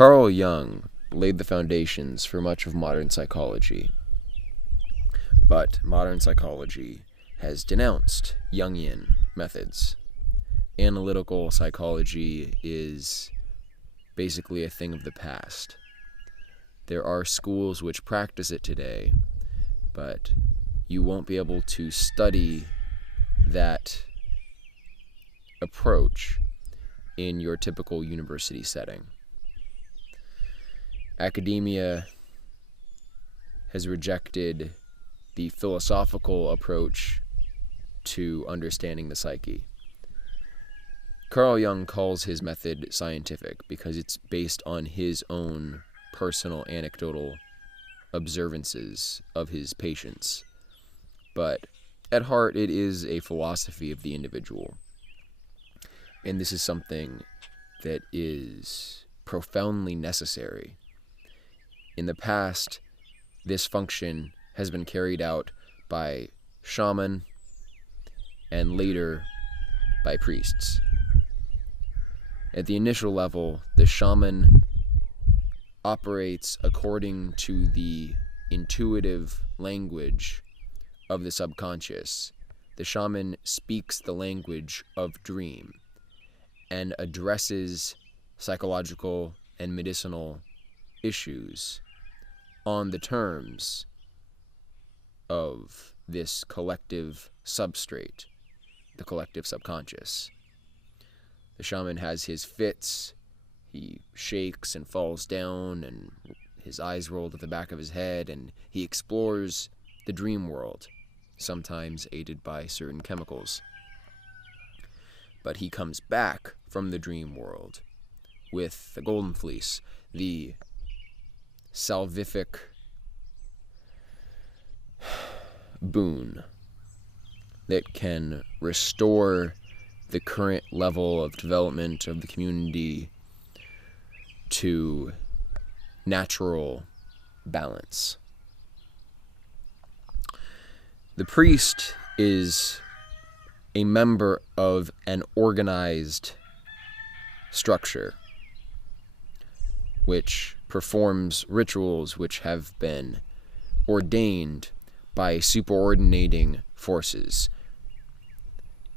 Carl Jung laid the foundations for much of modern psychology, but modern psychology has denounced Jungian methods. Analytical psychology is basically a thing of the past. There are schools which practice it today, but you won't be able to study that approach in your typical university setting. Academia has rejected the philosophical approach to understanding the psyche. Carl Jung calls his method scientific because it's based on his own personal anecdotal observances of his patients. But at heart, it is a philosophy of the individual. And this is something that is profoundly necessary. In the past, this function has been carried out by shaman and later by priests. At the initial level, the shaman operates according to the intuitive language of the subconscious. The shaman speaks the language of dream and addresses psychological and medicinal issues on the terms of this collective substrate, the collective subconscious. The shaman has his fits, he shakes and falls down, and his eyes roll to the back of his head, and he explores the dream world, sometimes aided by certain chemicals. But he comes back from the dream world with the golden fleece, the salvific boon that can restore the current level of development of the community to natural balance. The priest is a member of an organized structure which performs rituals which have been ordained by superordinating forces.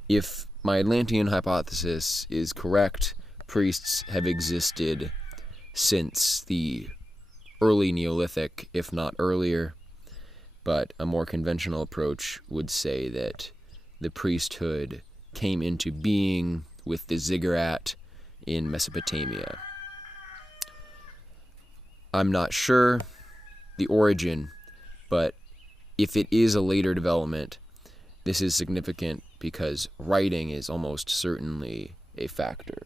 If my Atlantean hypothesis is correct, priests have existed since the early Neolithic, if not earlier, but a more conventional approach would say that the priesthood came into being with the ziggurat in Mesopotamia. I'm not sure the origin, but if it is a later development, this is significant because writing is almost certainly a factor.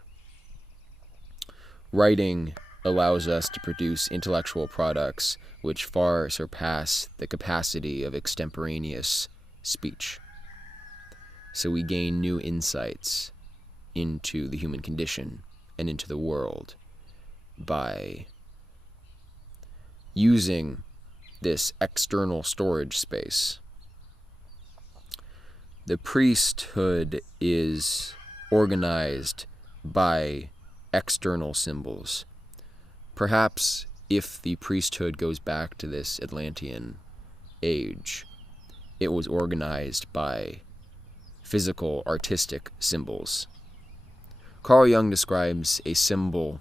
Writing allows us to produce intellectual products which far surpass the capacity of extemporaneous speech. So we gain new insights into the human condition and into the world by using this external storage space. The priesthood is organized by external symbols. Perhaps if the priesthood goes back to this Atlantean age, it was organized by physical, artistic symbols. Carl Jung describes a symbol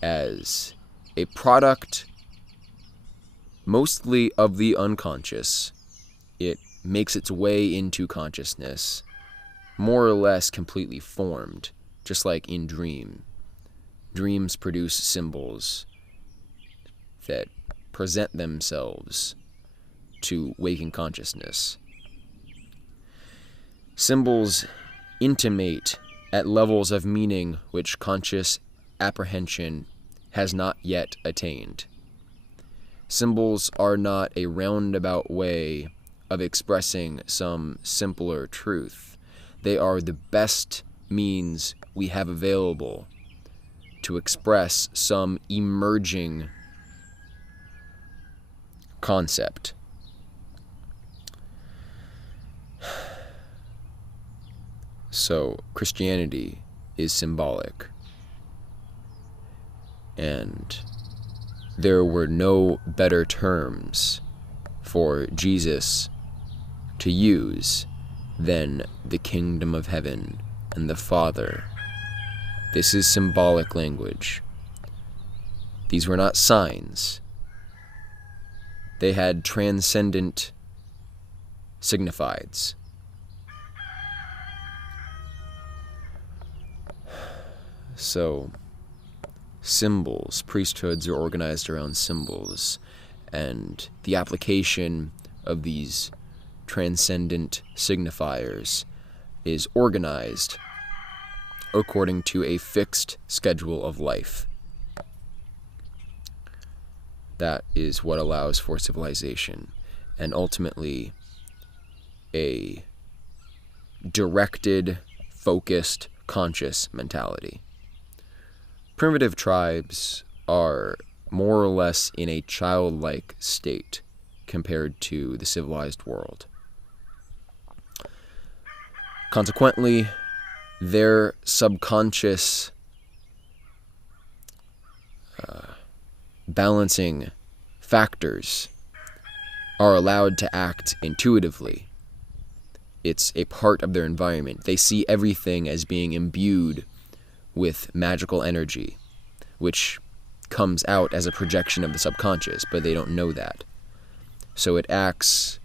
as a product mostly of the unconscious. It makes its way into consciousness, more or less completely formed, just like in dream. Dreams produce symbols that present themselves to waking consciousness. Symbols intimate at levels of meaning which conscious apprehension has not yet attained. Symbols are not a roundabout way of expressing some simpler truth. They are the best means we have available to express some emerging concept. So, Christianity is symbolic. And there were no better terms for Jesus to use than the kingdom of heaven and the Father. This is symbolic language. These were not signs. They had transcendent signifieds. So, symbols, priesthoods are organized around symbols, and the application of these transcendent signifiers is organized according to a fixed schedule of life. That is what allows for civilization, and ultimately a directed, focused, conscious mentality. Primitive tribes are more or less in a childlike state compared to the civilized world. Consequently, their subconscious balancing factors are allowed to act intuitively. It's a part of their environment. They see everything as being imbued with magical energy, which comes out as a projection of the subconscious, but they don't know that. So it acts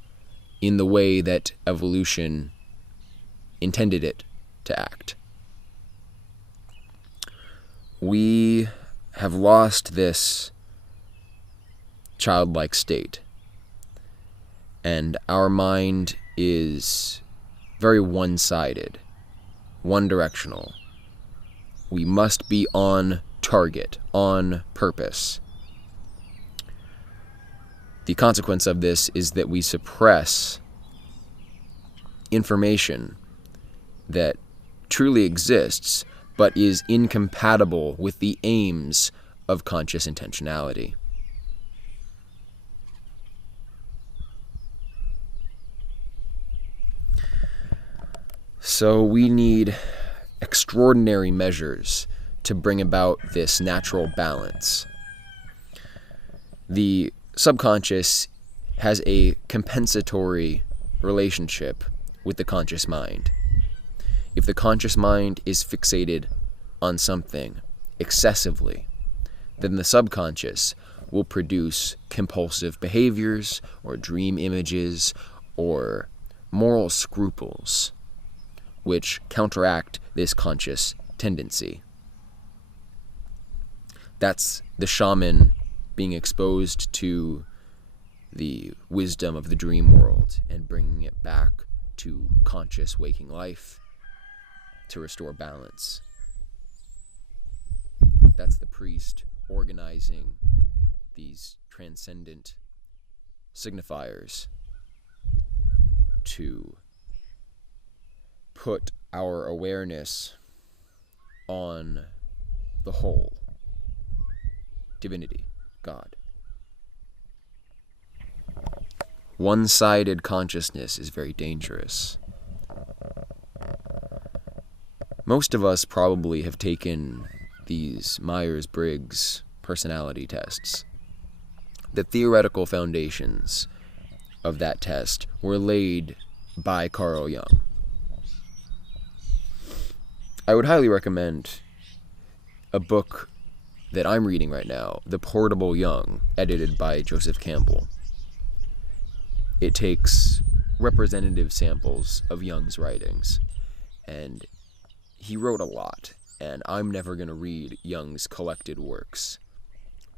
in the way that evolution intended it to act. We have lost this childlike state, and our mind is very one-sided, one-directional. We must be on target, on purpose. The consequence of this is that we suppress information that truly exists, but is incompatible with the aims of conscious intentionality. So we need extraordinary measures to bring about this natural balance. The subconscious has a compensatory relationship with the conscious mind. If the conscious mind is fixated on something excessively, then the subconscious will produce compulsive behaviors or dream images or moral scruples, which counteract this conscious tendency. That's the shaman being exposed to the wisdom of the dream world and bringing it back to conscious waking life to restore balance. That's the priest organizing these transcendent signifiers to put our awareness on the whole, divinity, God. One-sided consciousness is very dangerous. Most of us probably have taken these Myers-Briggs personality tests. The theoretical foundations of that test were laid by Carl Jung. I would highly recommend a book that I'm reading right now, The Portable Jung, edited by Joseph Campbell. It takes representative samples of Jung's writings, and he wrote a lot, and I'm never going to read Jung's collected works,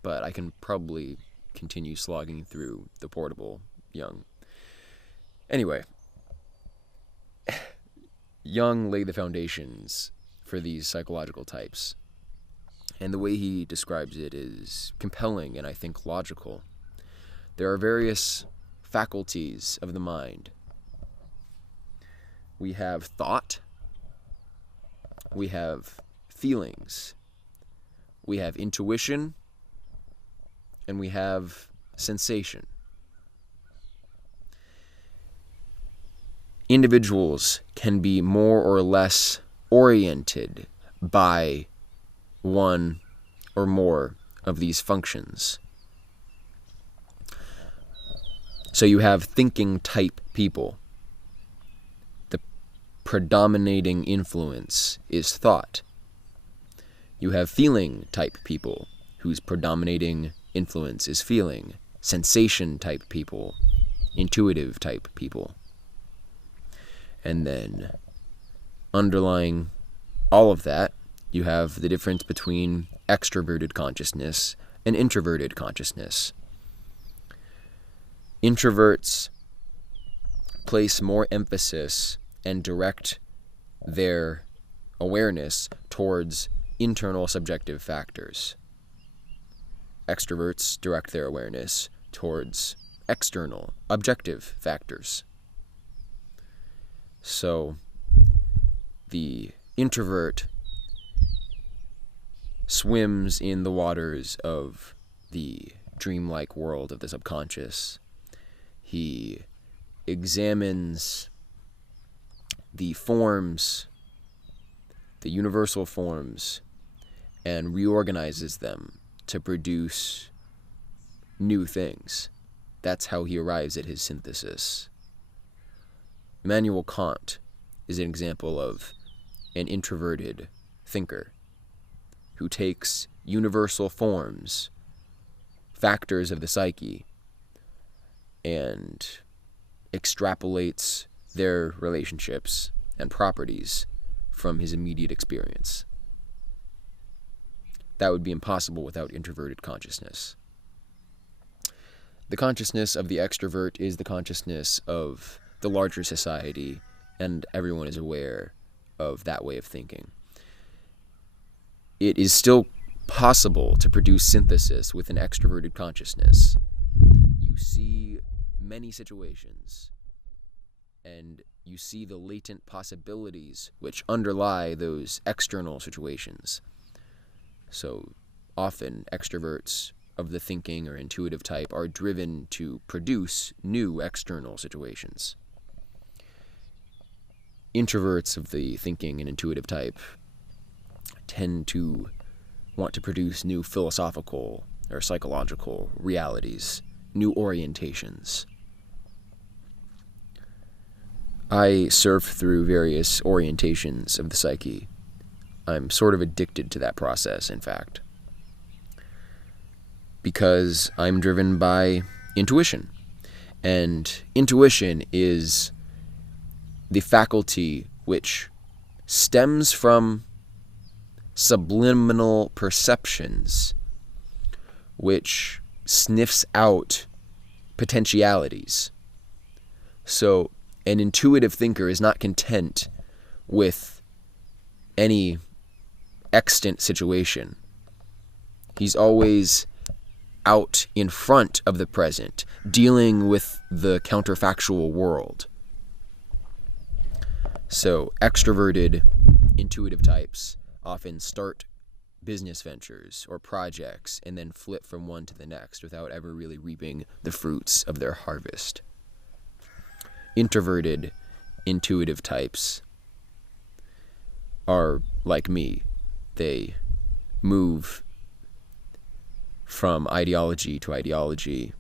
but I can probably continue slogging through The Portable Jung. Anyway, Jung laid the foundations for these psychological types, and the way he describes it is compelling and I think logical. There are various faculties of the mind. We have thought, we have feelings, we have intuition, and we have sensation. Individuals can be more or less oriented by one or more of these functions. So you have thinking type people. The predominating influence is thought. You have feeling type people, whose predominating influence is feeling. Sensation type people, intuitive type people. And then underlying all of that, you have the difference between extroverted consciousness and introverted consciousness. Introverts place more emphasis and direct their awareness towards internal subjective factors. Extroverts direct their awareness towards external, objective factors. So, the introvert swims in the waters of the dreamlike world of the subconscious. He examines the forms, the universal forms, and reorganizes them to produce new things. That's how he arrives at his synthesis. Immanuel Kant is an example of an introverted thinker who takes universal forms, factors of the psyche, and extrapolates their relationships and properties from his immediate experience. That would be impossible without introverted consciousness. The consciousness of the extrovert is the consciousness of the larger society, and everyone is aware of that way of thinking. It is still possible to produce synthesis with an extroverted consciousness. You see many situations, and you see the latent possibilities which underlie those external situations. So often extroverts of the thinking or intuitive type are driven to produce new external situations. Introverts of the thinking and intuitive type tend to want to produce new philosophical or psychological realities, new orientations. I surf through various orientations of the psyche. I'm sort of addicted to that process, in fact, because I'm driven by intuition. And intuition is the faculty which stems from subliminal perceptions, which sniffs out potentialities. So an intuitive thinker is not content with any extant situation. He's always out in front of the present, dealing with the counterfactual world. So extroverted, intuitive types often start business ventures or projects and then flip from one to the next without ever really reaping the fruits of their harvest. Introverted, intuitive types are like me. They move from ideology to ideology,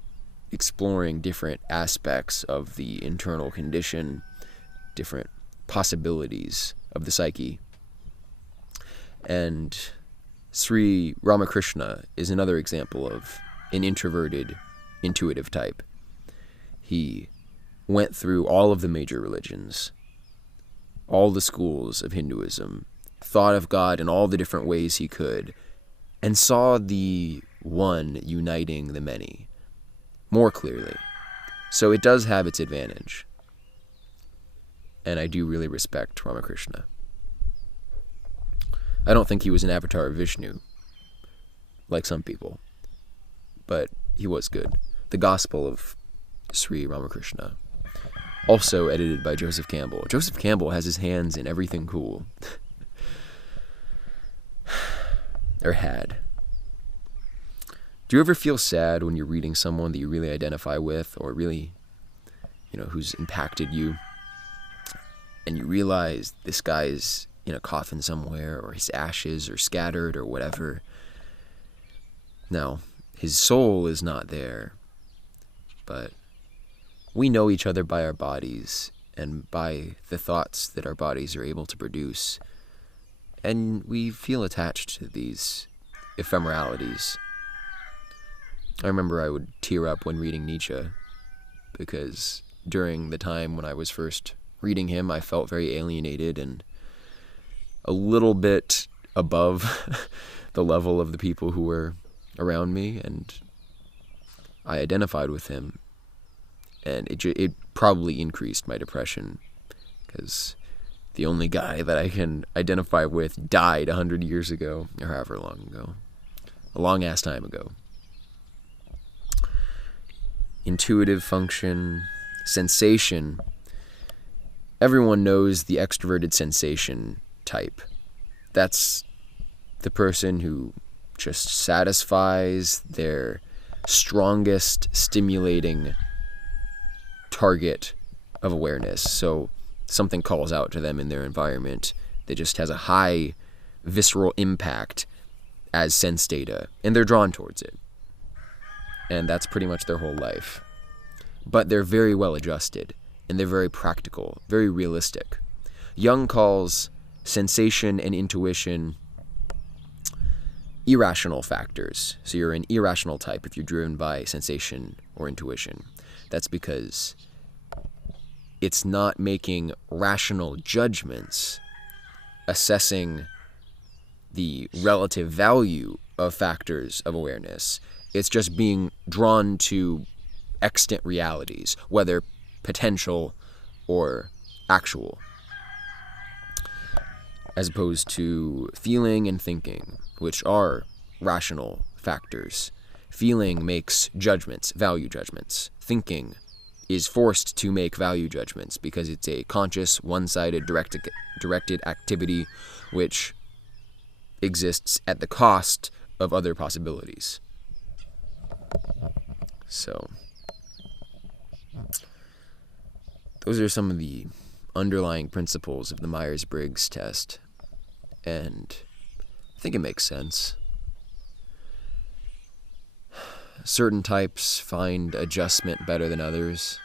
exploring different aspects of the internal condition, different possibilities of the psyche. And Sri Ramakrishna is another example of an introverted, intuitive type. He went through all of the major religions, all the schools of Hinduism, thought of God in all the different ways he could, and saw the one uniting the many more clearly. So it does have its advantage. And I do really respect Ramakrishna. I don't think he was an avatar of Vishnu, like some people, but he was good. The Gospel of Sri Ramakrishna, also edited by Joseph Campbell. Joseph Campbell has his hands in everything cool. Or had. Do you ever feel sad when you're reading someone that you really identify with, or really, who's impacted you, and you realize this guy's in a coffin somewhere, or his ashes are scattered, or whatever, and Now, his soul is not there, but we know each other by our bodies and by the thoughts that our bodies are able to produce, and we feel attached to these ephemeralities. I remember I would tear up when reading Nietzsche, because during the time when I was first reading him, I felt very alienated and a little bit above the level of the people who were around me, and I identified with him, and it probably increased my depression, because the only guy that I can identify with died 100 years ago, or however long ago. A long-ass time ago. Intuitive function, sensation. Everyone knows the extroverted sensation type. That's the person who just satisfies their strongest stimulating target of awareness. So something calls out to them in their environment that just has a high visceral impact as sense data, and they're drawn towards it. And that's pretty much their whole life. But they're very well adjusted, and they're very practical, very realistic. Jung calls sensation and intuition irrational factors. So you're an irrational type if you're driven by sensation or intuition. That's because it's not making rational judgments, assessing the relative value of factors of awareness. It's just being drawn to extant realities, whether potential or actual, as opposed to feeling and thinking, which are rational factors. Feeling makes judgments, value judgments. Thinking is forced to make value judgments because it's a conscious, one-sided, directed activity which exists at the cost of other possibilities. So, those are some of the underlying principles of the Myers-Briggs test, and I think it makes sense. Certain types find adjustment better than others,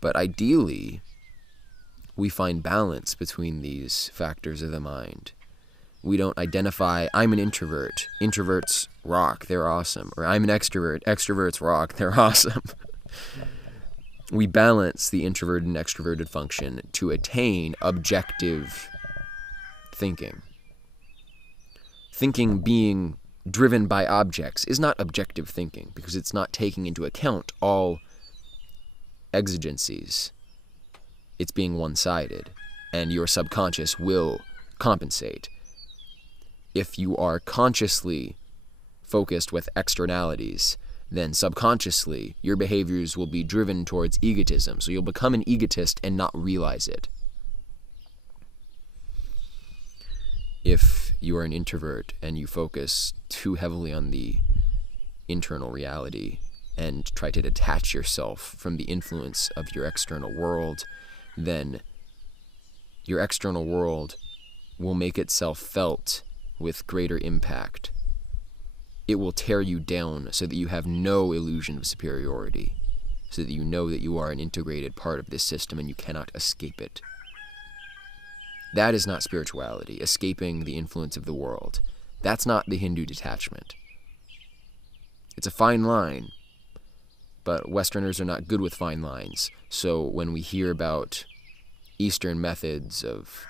but ideally, we find balance between these factors of the mind. We don't identify, I'm an introvert. Introverts rock, they're awesome. Or I'm an extrovert. Extroverts rock, they're awesome. We balance the introverted and extroverted function to attain objective thinking. Thinking being driven by objects is not objective thinking because it's not taking into account all exigencies. It's being one-sided, and your subconscious will compensate. If you are consciously focused with externalities, then subconsciously your behaviors will be driven towards egotism. So you'll become an egotist and not realize it. If you are an introvert and you focus too heavily on the internal reality and try to detach yourself from the influence of your external world, then your external world will make itself felt with greater impact. It will tear you down so that you have no illusion of superiority, so that you know that you are an integrated part of this system and you cannot escape it. That is not spirituality, escaping the influence of the world. That's not the Hindu detachment. It's a fine line, but Westerners are not good with fine lines. So when we hear about Eastern methods of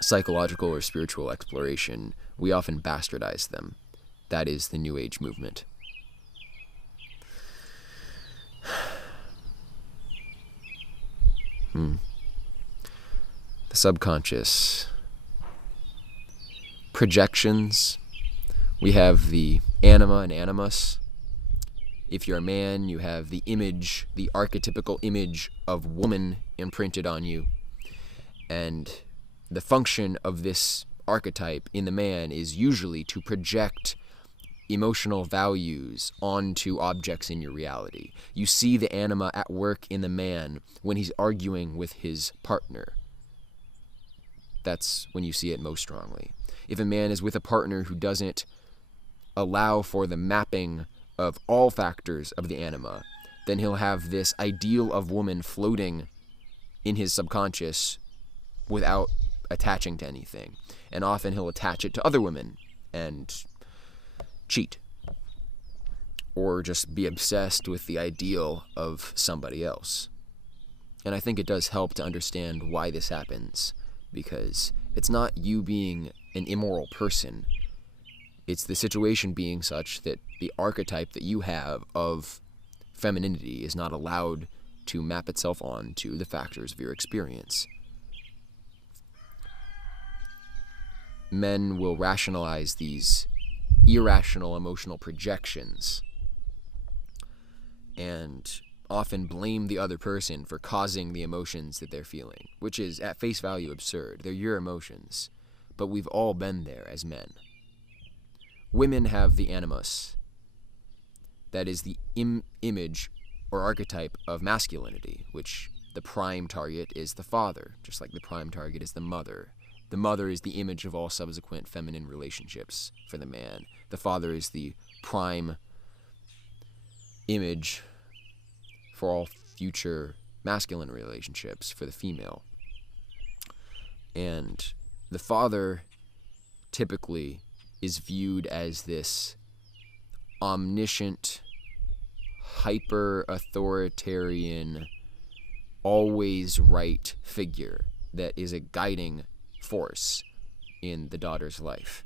psychological or spiritual exploration, we often bastardize them. That is the New Age movement. The subconscious. Projections. We have the anima and animus. If you're a man, you have the image, the archetypical image of woman imprinted on you. And the function of this archetype in the man is usually to project emotional values onto objects in your reality. You see the anima at work in the man when he's arguing with his partner. That's when you see it most strongly. If a man is with a partner who doesn't allow for the mapping of all factors of the anima, then he'll have this ideal of woman floating in his subconscious without attaching to anything. And often he'll attach it to other women and cheat, or just be obsessed with the ideal of somebody else. And I think it does help to understand why this happens, because it's not you being an immoral person. It's the situation being such that the archetype that you have of femininity is not allowed to map itself onto the factors of your experience. Men will rationalize these irrational emotional projections and often blame the other person for causing the emotions that they're feeling, which is at face value absurd. They're your emotions, but we've all been there as men. Women have the animus, that is the image or archetype of masculinity, which the prime target is the father, just like the prime target is the mother. The mother is the image of all subsequent feminine relationships for the man. The father is the prime image for all future masculine relationships for the female. And the father typically is viewed as this omniscient, hyper-authoritarian, always right figure that is a guiding force in the daughter's life.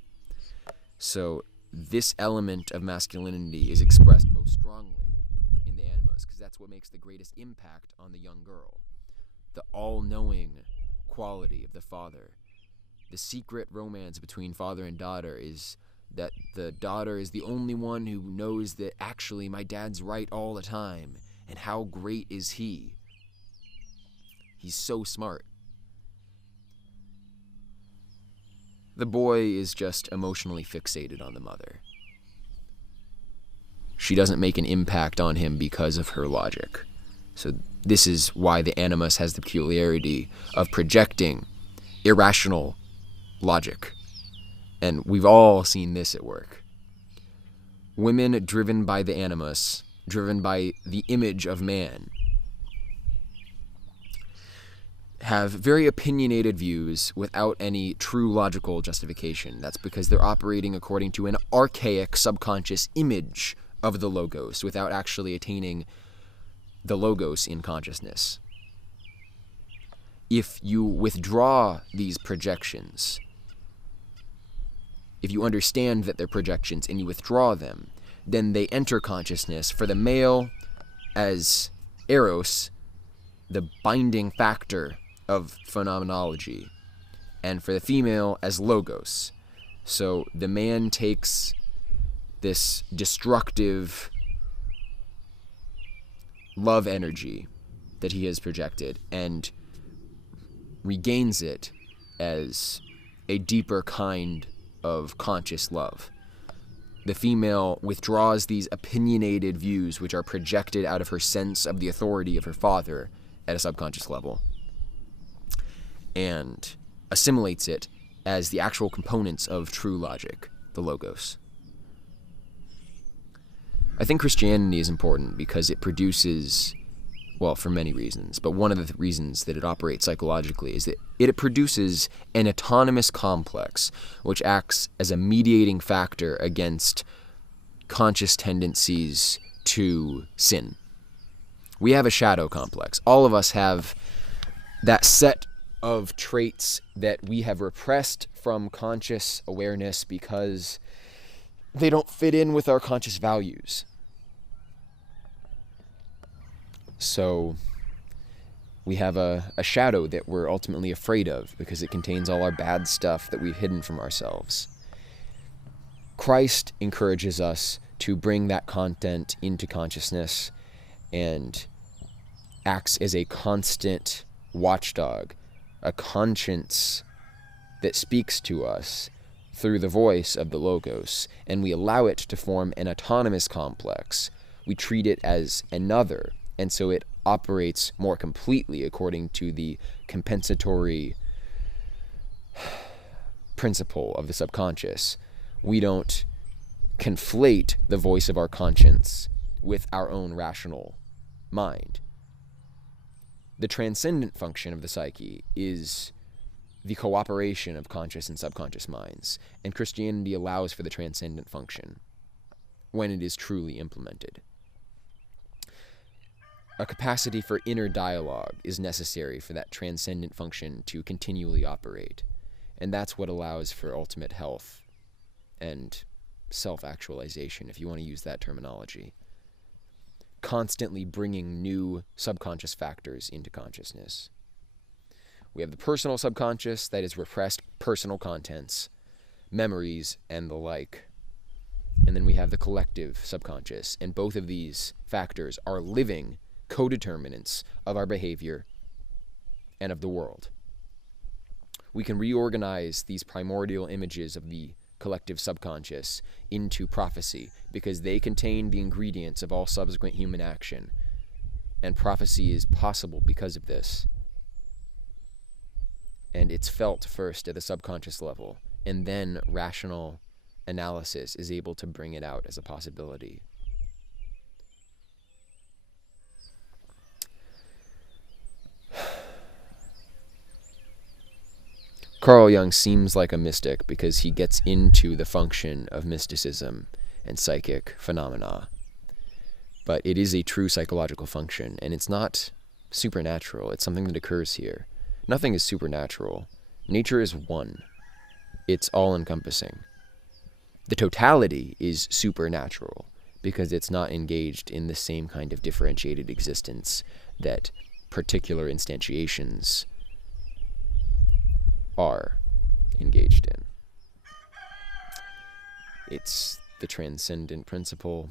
So this element of masculinity is expressed most strongly in the animus, because that's what makes the greatest impact on the young girl. The all-knowing quality of the father. The secret romance between father and daughter is that the daughter is the only one who knows that actually my dad's right all the time, and how great is he? He's so smart. The boy is just emotionally fixated on the mother. She doesn't make an impact on him because of her logic. So this is why the animus has the peculiarity of projecting irrational logic. And we've all seen this at work. Women driven by the animus, driven by the image of man, have very opinionated views without any true logical justification. That's because they're operating according to an archaic subconscious image of the logos without actually attaining the logos in consciousness. If you withdraw these projections, if you understand that they're projections and you withdraw them, then they enter consciousness for the male as eros, the binding factor of phenomenology, and for the female as logos. So the man takes this destructive love energy that he has projected and regains it as a deeper kind of conscious love. The female withdraws these opinionated views which are projected out of her sense of the authority of her father at a subconscious level, and assimilates it as the actual components of true logic, the logos. I think Christianity is important because it produces, well, for many reasons, but one of the reasons that it operates psychologically is that it produces an autonomous complex which acts as a mediating factor against conscious tendencies to sin. We have a shadow complex. All of us have that set of traits that we have repressed from conscious awareness because they don't fit in with our conscious values. So we have a shadow that we're ultimately afraid of because it contains all our bad stuff that we've hidden from ourselves. Christ encourages us to bring that content into consciousness and acts as a constant watchdog, a conscience that speaks to us through the voice of the logos, and we allow it to form an autonomous complex. We treat it as another, and so it operates more completely according to the compensatory principle of the subconscious. We don't conflate the voice of our conscience with our own rational mind. The transcendent function of the psyche is the cooperation of conscious and subconscious minds, and Christianity allows for the transcendent function when it is truly implemented. A capacity for inner dialogue is necessary for that transcendent function to continually operate, and that's what allows for ultimate health and self-actualization, if you want to use that terminology. Constantly bringing new subconscious factors into consciousness. We have the personal subconscious, that is repressed personal contents, memories, and the like. And then we have the collective subconscious, and both of these factors are living co-determinants of our behavior and of the world. We can reorganize these primordial images of the collective subconscious into prophecy because they contain the ingredients of all subsequent human action, and prophecy is possible because of this. And it's felt first at the subconscious level, and then rational analysis is able to bring it out as a possibility. Carl Jung seems like a mystic because he gets into the function of mysticism and psychic phenomena. But it is a true psychological function, and it's not supernatural. It's something that occurs here. Nothing is supernatural. Nature is one. It's all-encompassing. The totality is supernatural because it's not engaged in the same kind of differentiated existence that particular instantiations are engaged in. It's the transcendent principle,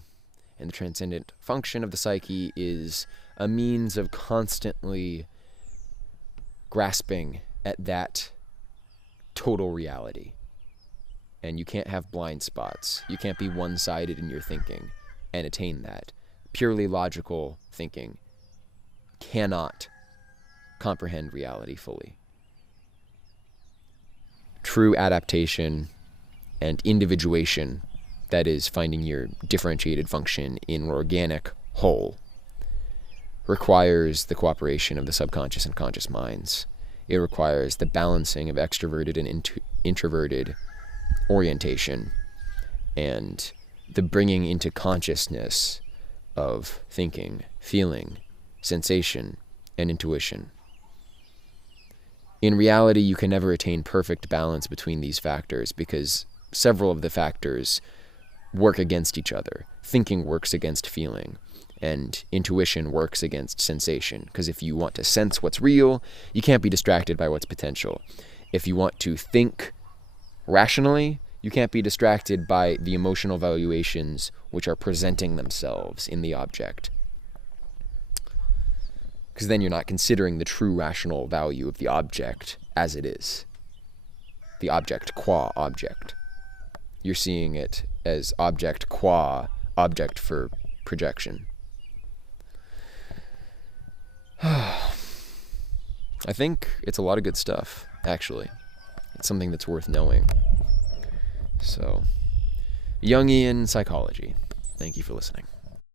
and the transcendent function of the psyche is a means of constantly grasping at that total reality. And you can't have blind spots. You can't be one-sided in your thinking and attain that. Purely logical thinking cannot comprehend reality fully. True adaptation and individuation, that is, finding your differentiated function in an organic whole, requires the cooperation of the subconscious and conscious minds. It requires the balancing of extroverted and introverted orientation, and the bringing into consciousness of thinking, feeling, sensation, and intuition. In reality, you can never attain perfect balance between these factors because several of the factors work against each other. Thinking works against feeling, and intuition works against sensation, because if you want to sense what's real, you can't be distracted by what's potential. If you want to think rationally, you can't be distracted by the emotional valuations which are presenting themselves in the object, because then you're not considering the true rational value of the object as it is. The object qua object. You're seeing it as object qua object for projection. I think it's a lot of good stuff, actually. It's something that's worth knowing. So, Jungian psychology. Thank you for listening.